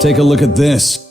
Take a look at this.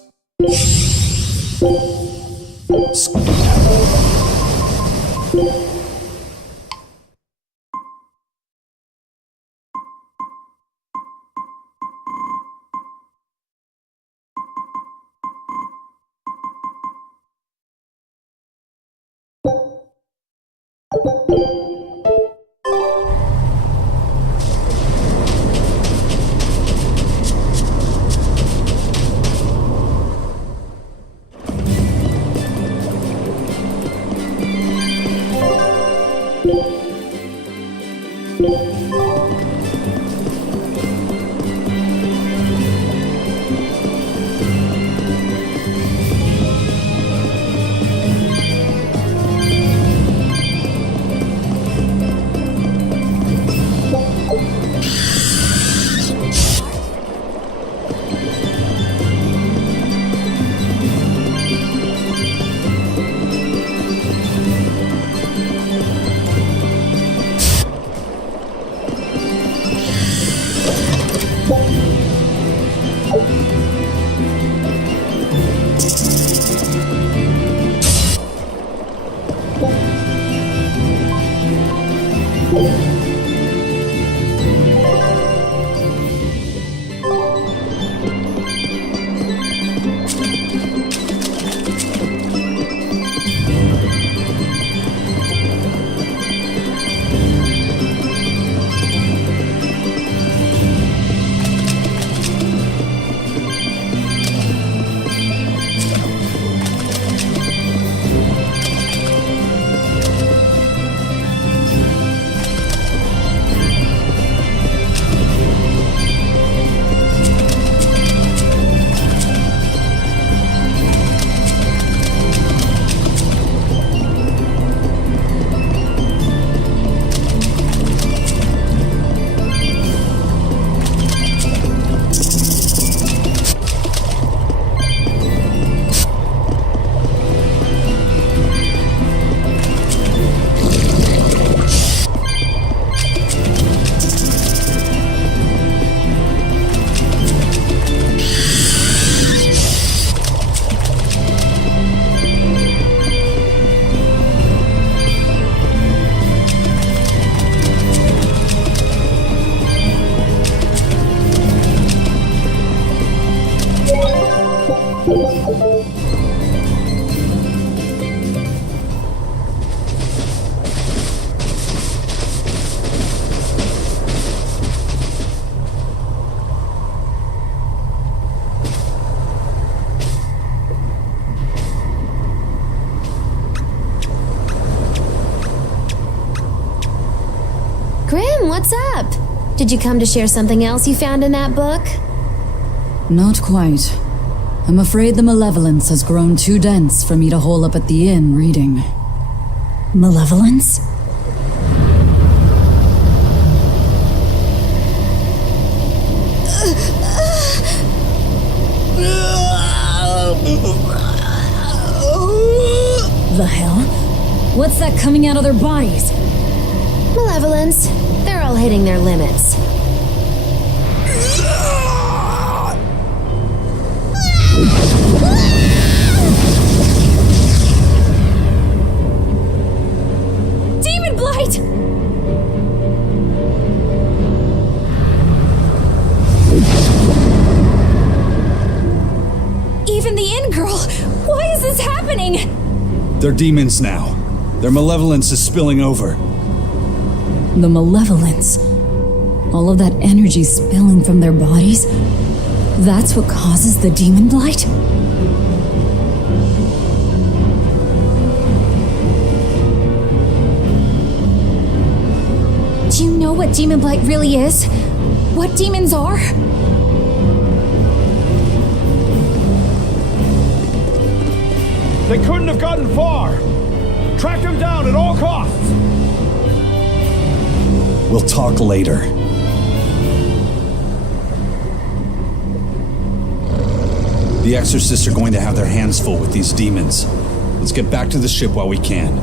What's up? Did you come to share something else you found in that book? Not quite. I'm afraid the malevolence has grown too dense for me to hole up at the inn reading. Malevolence? The hell? What's that coming out of their bodies? Malevolence. They're all hitting their limits. Daemonblight! Even the inn girl! Why is this happening? They're demons now. Their malevolence is spilling over. The malevolence. All of that energy spilling from their bodies? That's what causes the Daemonblight? Do you know what Daemonblight really is? What demons are? They couldn't have gotten far. Track them down at all costs. We'll talk later. The exorcists are going to have their hands full with these demons. Let's get back to the ship while we can.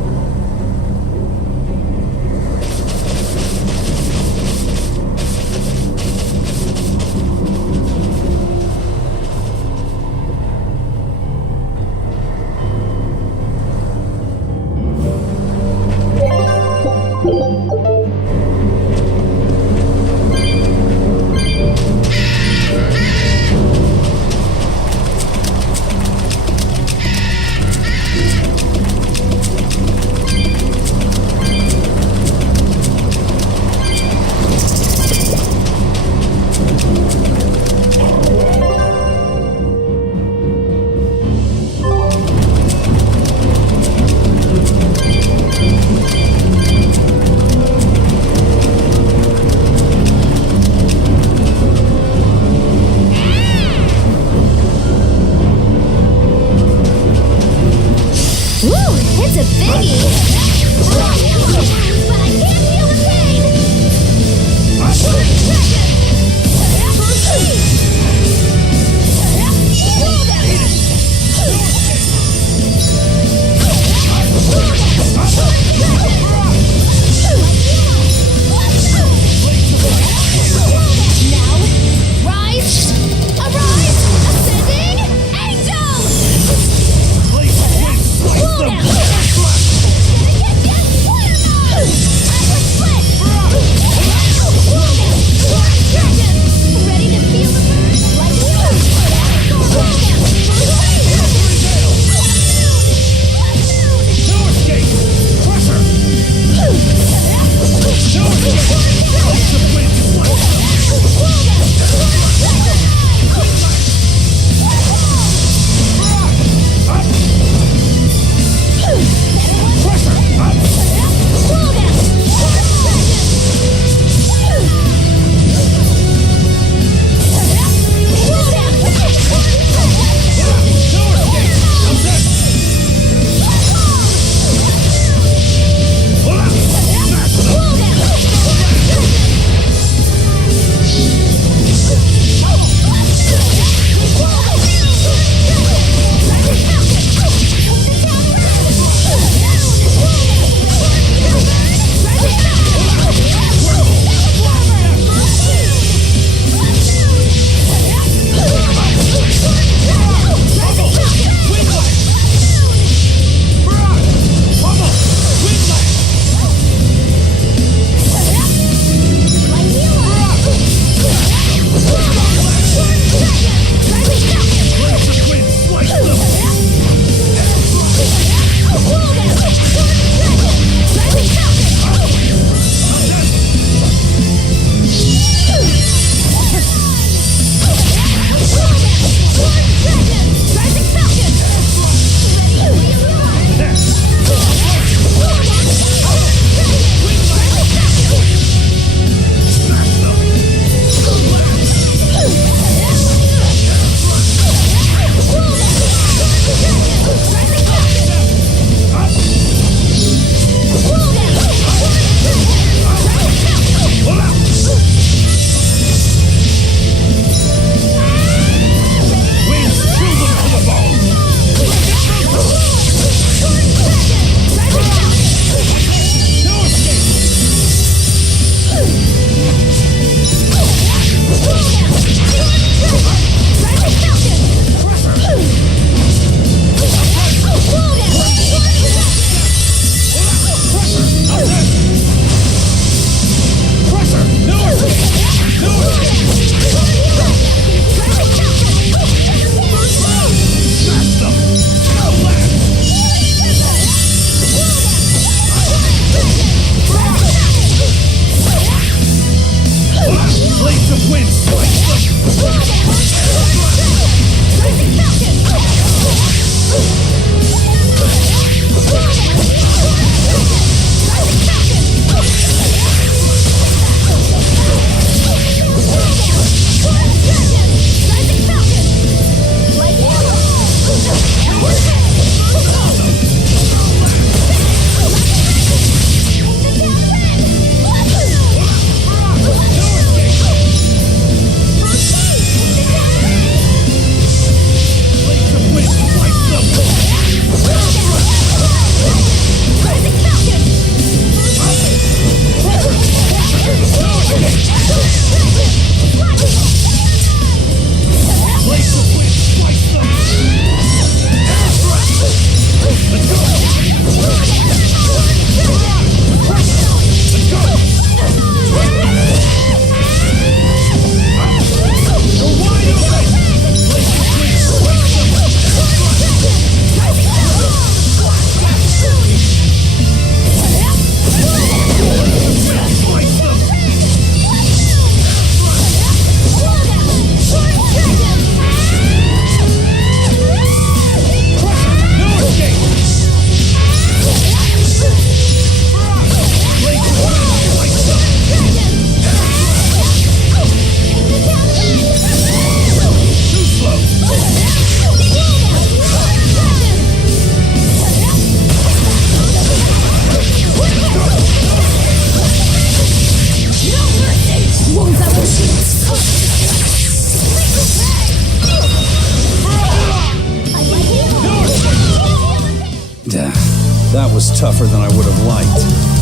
was tougher than I would have liked.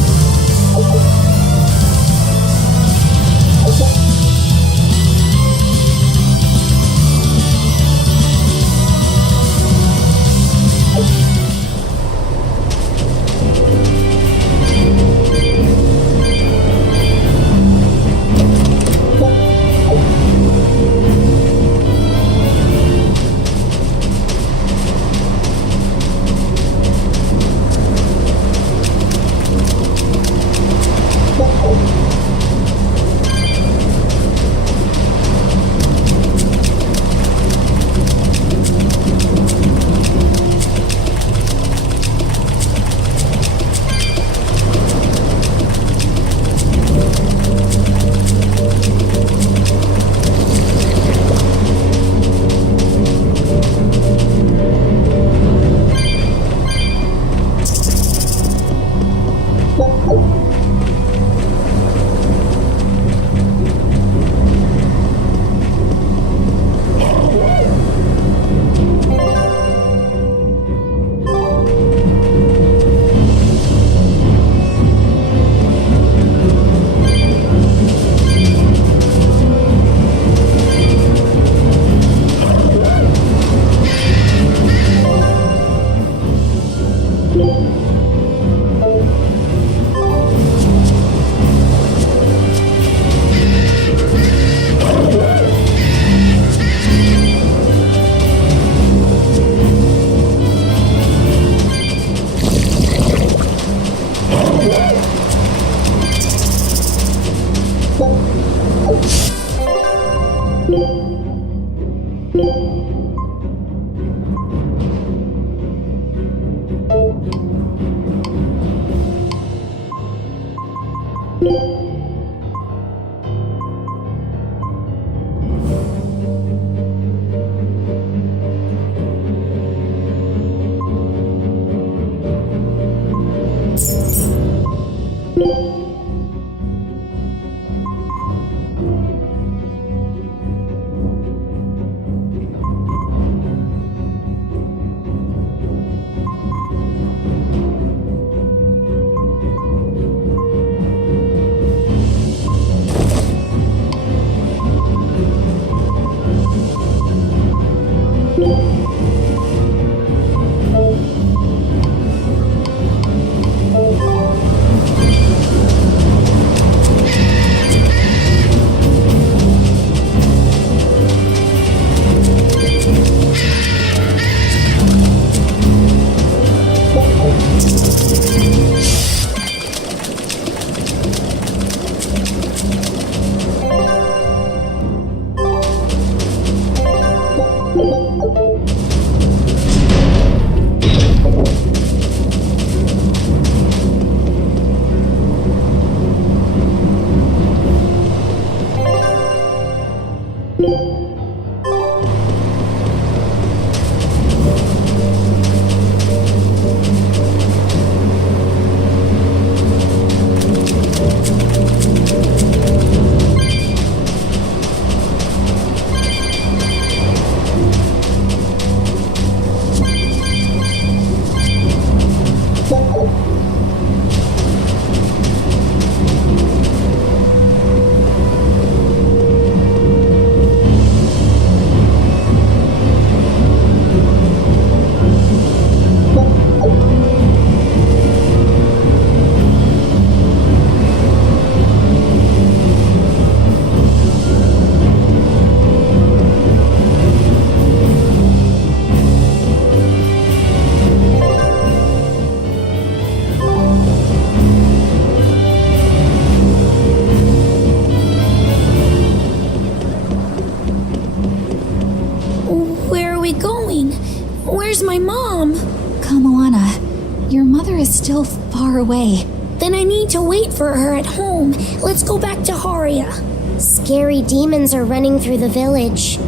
Where's my mom? Kamoana, your mother is still far away. Then I need to wait for her at home. Let's go back to Haria. Scary demons are running through the village.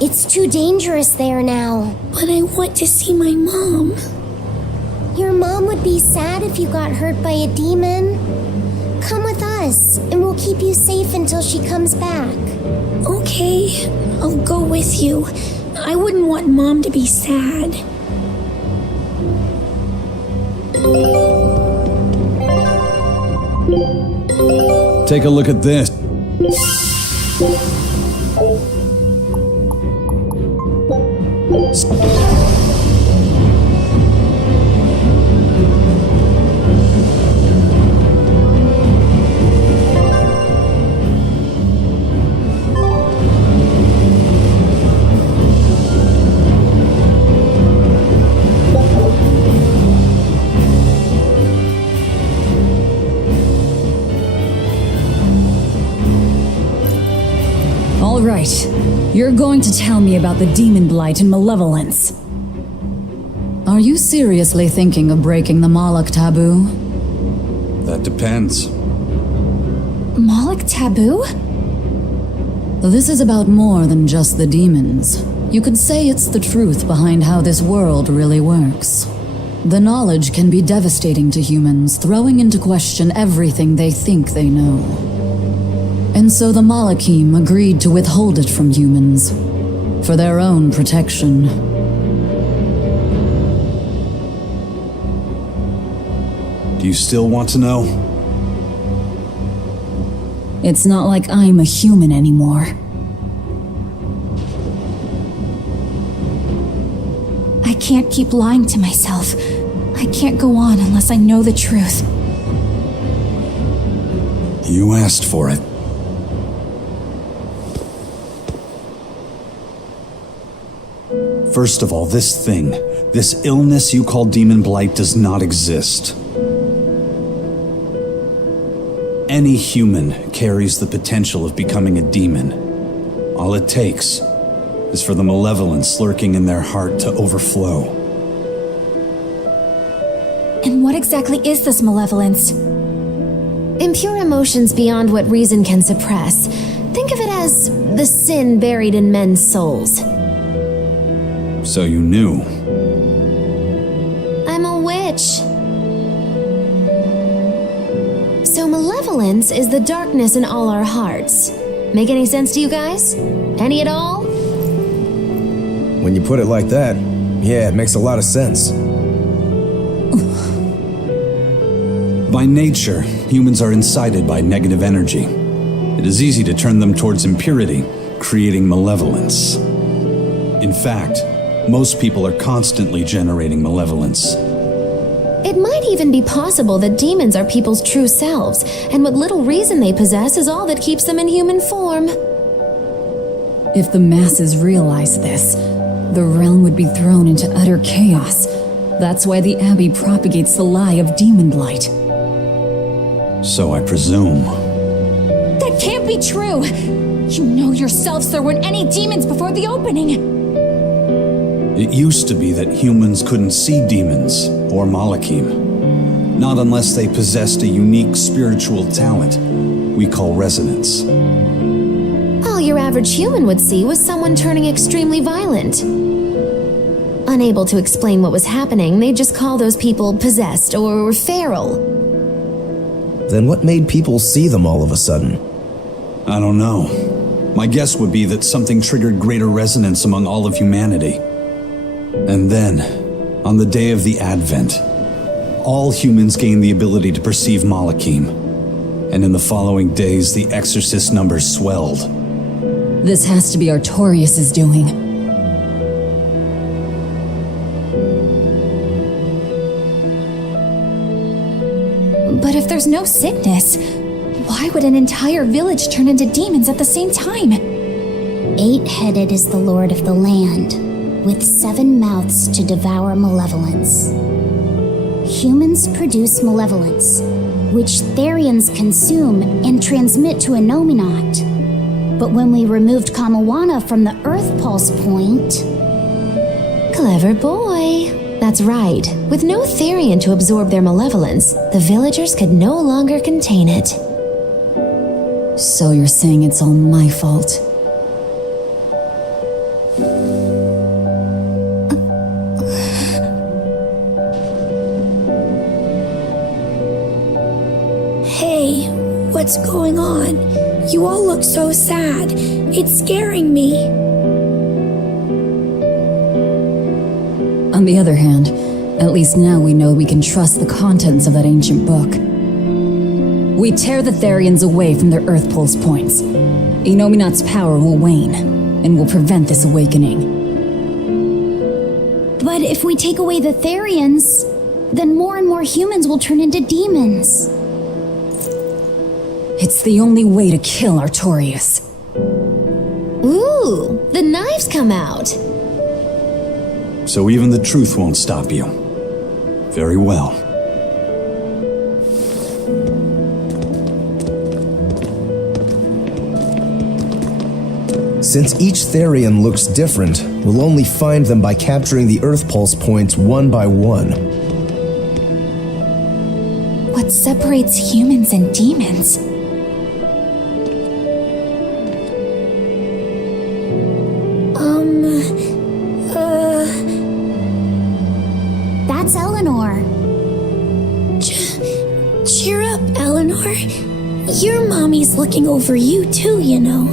It's too dangerous there now. But I want to see my mom. Your mom would be sad if you got hurt by a demon. Come with us, and we'll keep you safe until she comes back. Okay, I'll go with you. I wouldn't want Mom to be sad. Take a look at this. All right. You're going to tell me about the Daemonblight and malevolence. Are you seriously thinking of breaking the Moloch taboo? That depends. Moloch taboo? This is about more than just the demons. You could say it's the truth behind how this world really works. The knowledge can be devastating to humans, throwing into question everything they think they know. And so the Malachim agreed to withhold it from humans, for their own protection. Do you still want to know? It's not like I'm a human anymore. I can't keep lying to myself. I can't go on unless I know the truth. You asked for it. First of all, this thing, this illness you call Daemonblight does not exist. Any human carries the potential of becoming a demon. All it takes is for the malevolence lurking in their heart to overflow. And what exactly is this malevolence? Impure emotions beyond what reason can suppress. Think of it as the sin buried in men's souls. So you knew. I'm a witch. So malevolence is the darkness in all our hearts. Make any sense to you guys? Any at all? When you put it like that, yeah, it makes a lot of sense. By nature, humans are incited by negative energy. It is easy to turn them towards impurity, creating malevolence. In fact, most people are constantly generating malevolence. It might even be possible that demons are people's true selves, and what little reason they possess is all that keeps them in human form. If the masses realize this, the realm would be thrown into utter chaos. That's why the Abbey propagates the lie of Daemonblight. So I presume. That can't be true! You know yourselves there weren't any demons before the opening! It used to be that humans couldn't see demons or Malachim, not unless they possessed a unique spiritual talent we call resonance. All your average human would see was someone turning extremely violent. Unable to explain what was happening, they'd just call those people possessed or feral. Then what made people see them all of a sudden? I don't know. My guess would be that something triggered greater resonance among all of humanity. And then, on the day of the Advent, all humans gained the ability to perceive Malachim. And in the following days, the exorcist numbers swelled. This has to be Artorius' doing. But if there's no sickness, why would an entire village turn into demons at the same time? 8-headed is the Lord of the land, with 7 mouths to devour malevolence. Humans produce malevolence, which Therians consume and transmit to a Nominat. But when we removed Kamawana from the Earth Pulse point... Clever boy. That's right. With no Therian to absorb their malevolence, the villagers could no longer contain it. So you're saying it's all my fault? Hey, what's going on? You all look so sad. It's scaring me. On the other hand, At least now we know we can trust the contents of that ancient book. We tear the Therians away from their Earth Pulse points. Inominat's power will wane, and will prevent this awakening. But if we take away the Therians, then more and more humans will turn into demons. It's the only way to kill Artorias. Ooh, the knives come out. So even the truth won't stop you. Very well. Since each Therian looks different, we'll only find them by capturing the Earth Pulse points one by one. What separates humans and demons? That's Eleanor. Cheer up, Eleanor. Your mommy's looking over you too, you know.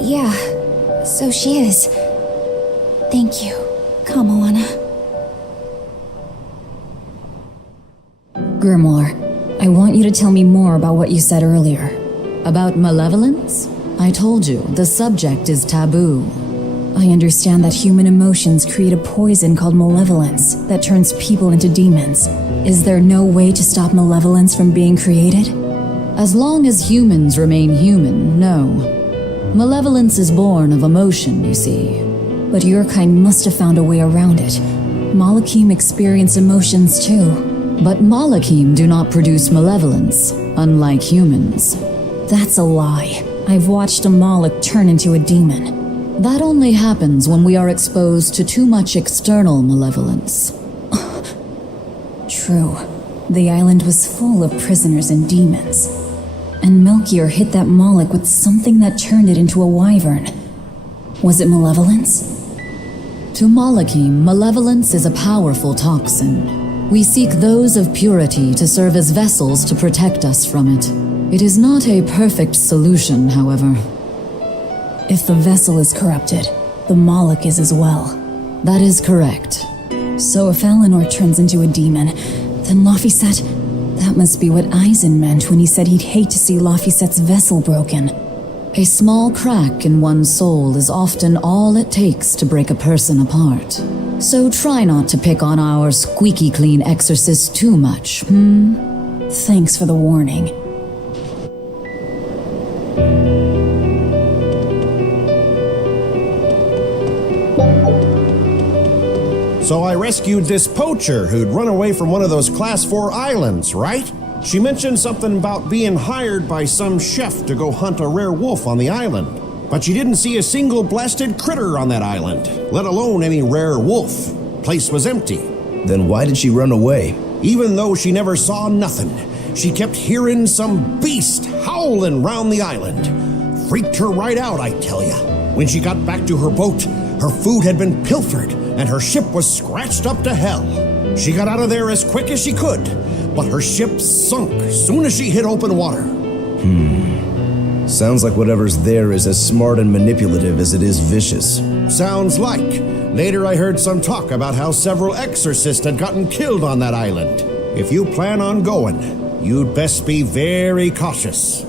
Yeah, so she is. Thank you, Kamoana. Grimoire, I want you to tell me more about what you said earlier. About malevolence? I told you, the subject is taboo. I understand that human emotions create a poison called malevolence that turns people into demons. Is there no way to stop malevolence from being created? As long as humans remain human, no. Malevolence is born of emotion, you see. But your kind must have found a way around it. Malakim experience emotions too. But Malakim do not produce malevolence, unlike humans. That's a lie. I've watched a Malak turn into a demon. That only happens when we are exposed to too much external malevolence. True. The island was full of prisoners and demons. And Melchior hit that Malak with something that turned it into a wyvern. Was it malevolence? To Malakim, malevolence is a powerful toxin. We seek those of purity to serve as vessels to protect us from it. It is not a perfect solution, however. If the vessel is corrupted, the Malak is as well. That is correct. So if Eleanor turns into a demon, then Laphicet... That must be what Eisen meant when he said he'd hate to see Laphicet's vessel broken. A small crack in one's soul is often all it takes to break a person apart. So try not to pick on our squeaky clean exorcist too much, Thanks for the warning. So I rescued this poacher who'd run away from one of those Class 4 islands, right? She mentioned something about being hired by some chef to go hunt a rare wolf on the island. But she didn't see a single blasted critter on that island, let alone any rare wolf. Place was empty. Then why did she run away? Even though she never saw nothing, she kept hearing some beast howling round the island. Freaked her right out, I tell ya. When she got back to her boat, her food had been pilfered, and her ship was scratched up to hell. She got out of there as quick as she could, but her ship sunk soon as she hit open water. Sounds like whatever's there is as smart and manipulative as it is vicious. Sounds like. Later I heard some talk about how several exorcists had gotten killed on that island. If you plan on going, you'd best be very cautious.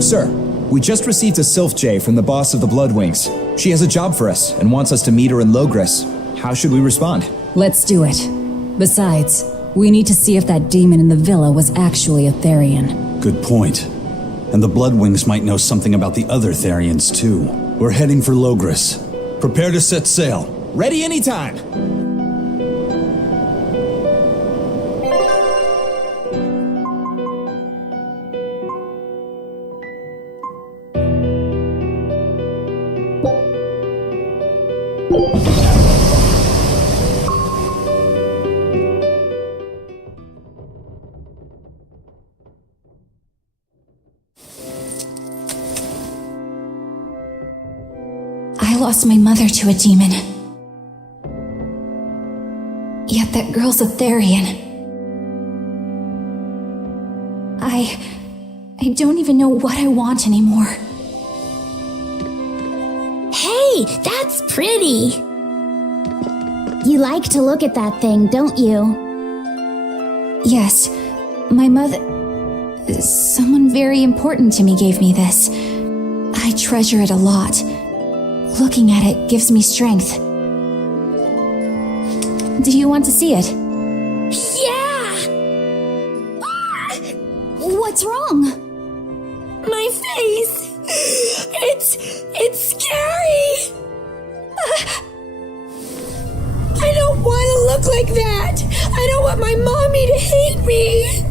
Sir, we just received a Sylph J from the boss of the Bloodwings. She has a job for us and wants us to meet her in Logres. How should we respond? Let's do it. Besides, we need to see if that demon in the villa was actually a Therian. Good point. And the Bloodwings might know something about the other Therians, too. We're heading for Logres. Prepare to set sail. Ready anytime! lost my mother to a demon. Yet that girl's a Therian. I don't even know what I want anymore. Hey, that's pretty! You like to look at that thing, don't you? Yes, my mother... Someone very important to me gave me this. I treasure it a lot. Looking at it gives me strength. Do you want to see it? Yeah! Ah! What's wrong? My face! It's scary! I don't want to look like that! I don't want my mommy to hate me!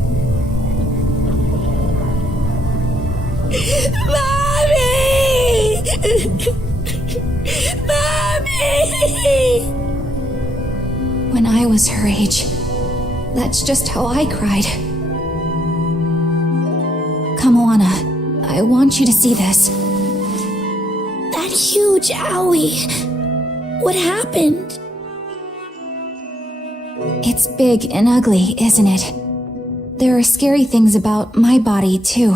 Mommy! Mommy! When I was her age, that's just how I cried. Come, Moana, I want you to see this. That huge owie! What happened? It's big and ugly, isn't it? There are scary things about my body, too.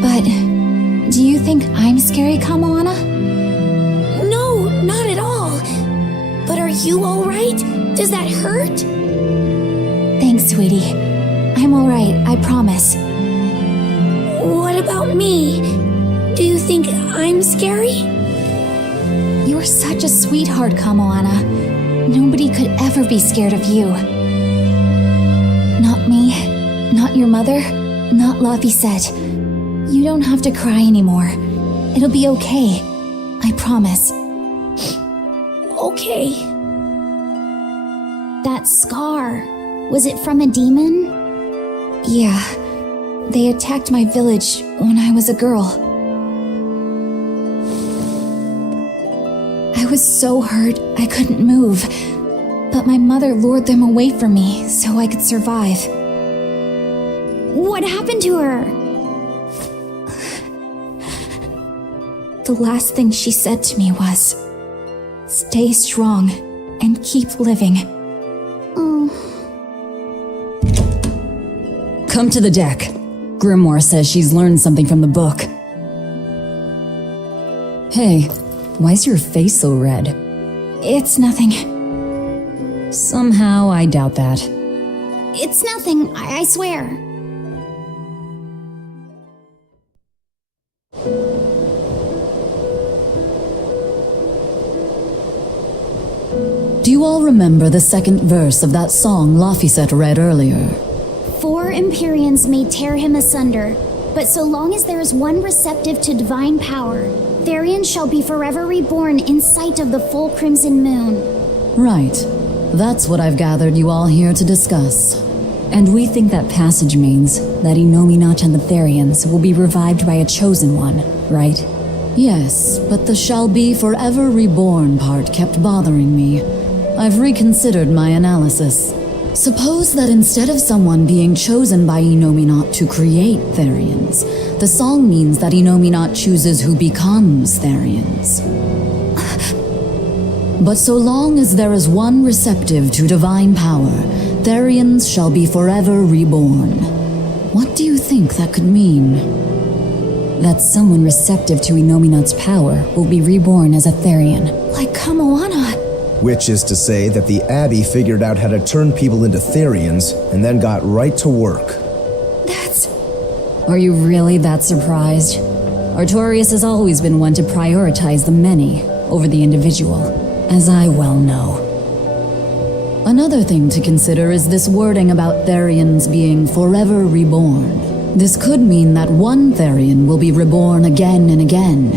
But do you think I'm scary, Kamoana? No, not at all. But are you alright? Does that hurt? Thanks, sweetie. I'm alright, I promise. What about me? Do you think I'm scary? You're such a sweetheart, Kamoana. Nobody could ever be scared of you. Not me, not your mother, not Laphicet. You don't have to cry anymore. It'll be okay. I promise. Okay. That scar, was it from a demon? Yeah. They attacked my village when I was a girl. I was so hurt I couldn't move. But my mother lured them away from me so I could survive. What happened to her? The last thing she said to me was, "Stay strong and keep living." Come to the deck. Grimoire says she's learned something from the book. Hey, why's your face so red? It's nothing. Somehow I doubt that. It's nothing, I swear. Do you all remember the second verse of that song Laphicet read earlier? 4 Empyreans may tear him asunder, but so long as there is one receptive to divine power, Therian shall be forever reborn in sight of the full crimson moon. Right. That's what I've gathered you all here to discuss. And we think that passage means that Innominat and the Therians will be revived by a chosen one, right? Yes, but the shall be forever reborn part kept bothering me. I've reconsidered my analysis. Suppose that instead of someone being chosen by Innominat to create Therians, the song means that Innominat chooses who becomes Therians. But so long as there is one receptive to divine power, Therians shall be forever reborn. What do you think that could mean? That someone receptive to Innominat's power will be reborn as a Therian. Like Kamoana. Which is to say that the Abbey figured out how to turn people into Therians and then got right to work. That's... Are you really that surprised? Artorias has always been one to prioritize the many over the individual, as I well know. Another thing to consider is this wording about Therians being forever reborn. This could mean that one Therian will be reborn again and again,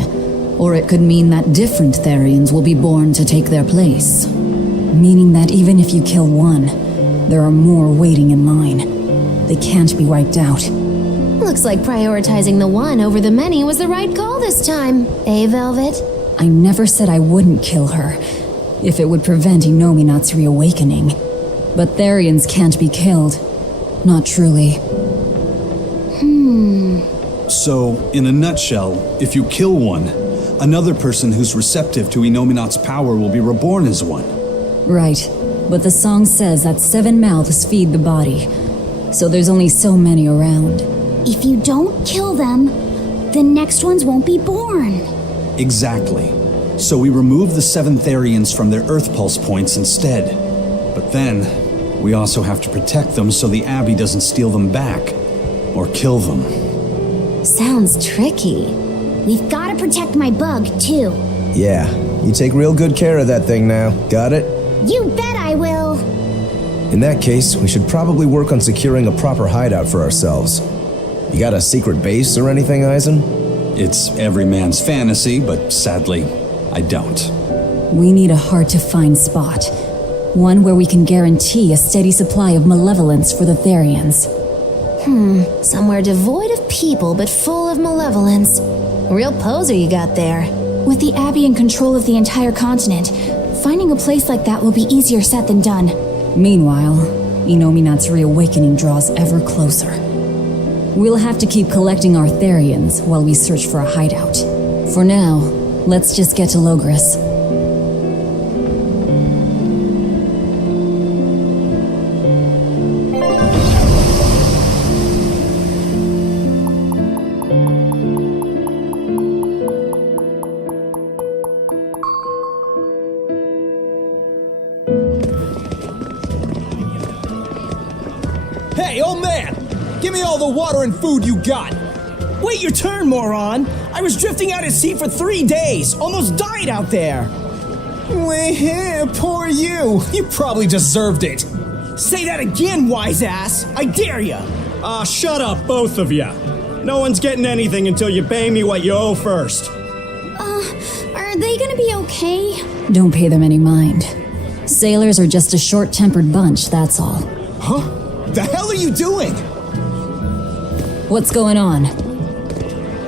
or it could mean that different Therians will be born to take their place. Meaning that even if you kill one, there are more waiting in line. They can't be wiped out. Looks like prioritizing the one over the many was the right call this time, eh, Velvet? I never said I wouldn't kill her, if it would prevent Innominat's reawakening. But Therians can't be killed. Not truly. So, in a nutshell, if you kill one, Another person who's receptive to Inominat's power will be reborn as one. Right, but the song says that 7 mouths feed the body, so there's only so many around. If you don't kill them, the next ones won't be born. Exactly. So we remove the 7 Therians from their Earth Pulse points instead. But then, we also have to protect them so the Abbey doesn't steal them back. Or kill them. Sounds tricky. We've got to protect my bug, too. Yeah, you take real good care of that thing now. Got it? You bet I will. In that case, we should probably work on securing a proper hideout for ourselves. You got a secret base or anything, Eisen? It's every man's fantasy, but sadly, I don't. We need a hard-to-find spot. One where we can guarantee a steady supply of malevolence for the Therians. Somewhere devoid of people but full of malevolence. Real poser you got there. With the Abbey in control of the entire continent, finding a place like that will be easier said than done. Meanwhile, Inominat's reawakening draws ever closer. We'll have to keep collecting our Therians while we search for a hideout. For now, let's just get to Logris. Hey, old man! Give me all the water and food you got! Wait your turn, moron! I was drifting out at sea for 3 days, almost died out there! Wait here, poor you! You probably deserved it! Say that again, wise ass! I dare ya! Shut up, both of ya. No one's getting anything until you pay me what you owe first. Are they gonna be okay? Don't pay them any mind. Sailors are just a short-tempered bunch, that's all. Huh? The hell are you doing? What's going on?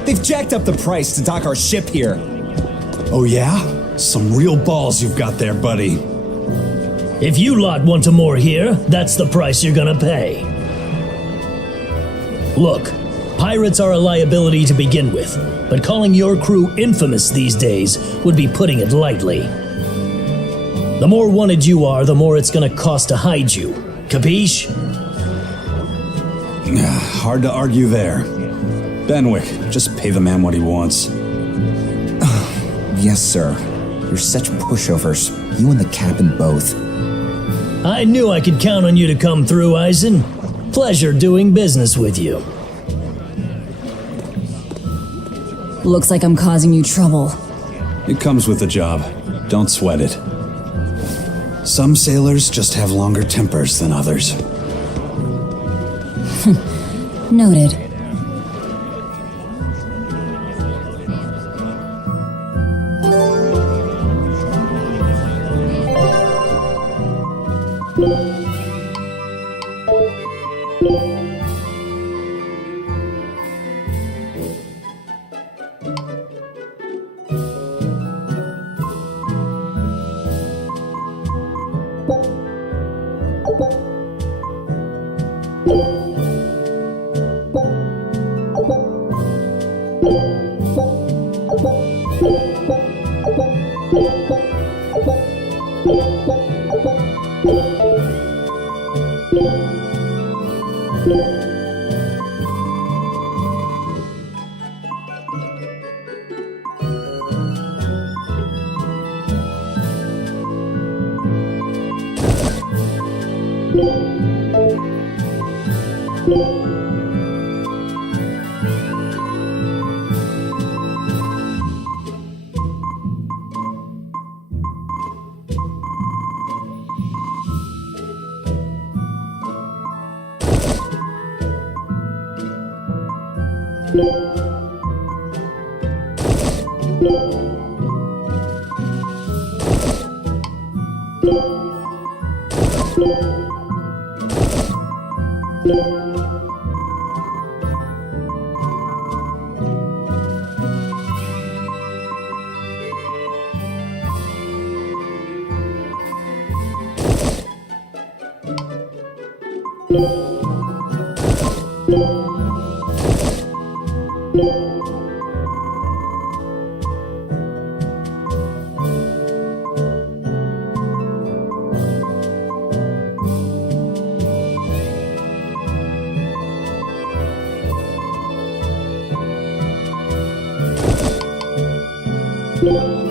They've jacked up the price to dock our ship here. Oh yeah? Some real balls you've got there, buddy. If you lot want to moor here, that's the price you're gonna pay. Look, pirates are a liability to begin with, but calling your crew infamous these days would be putting it lightly. The more wanted you are, the more it's gonna cost to hide you. Capiche? Hard to argue there. Benwick, just pay the man what he wants. Yes, sir. You're such pushovers. You and the captain both. I knew I could count on you to come through, Eisen. Pleasure doing business with you. Looks like I'm causing you trouble. It comes with the job. Don't sweat it. Some sailors just have longer tempers than others. Noted. You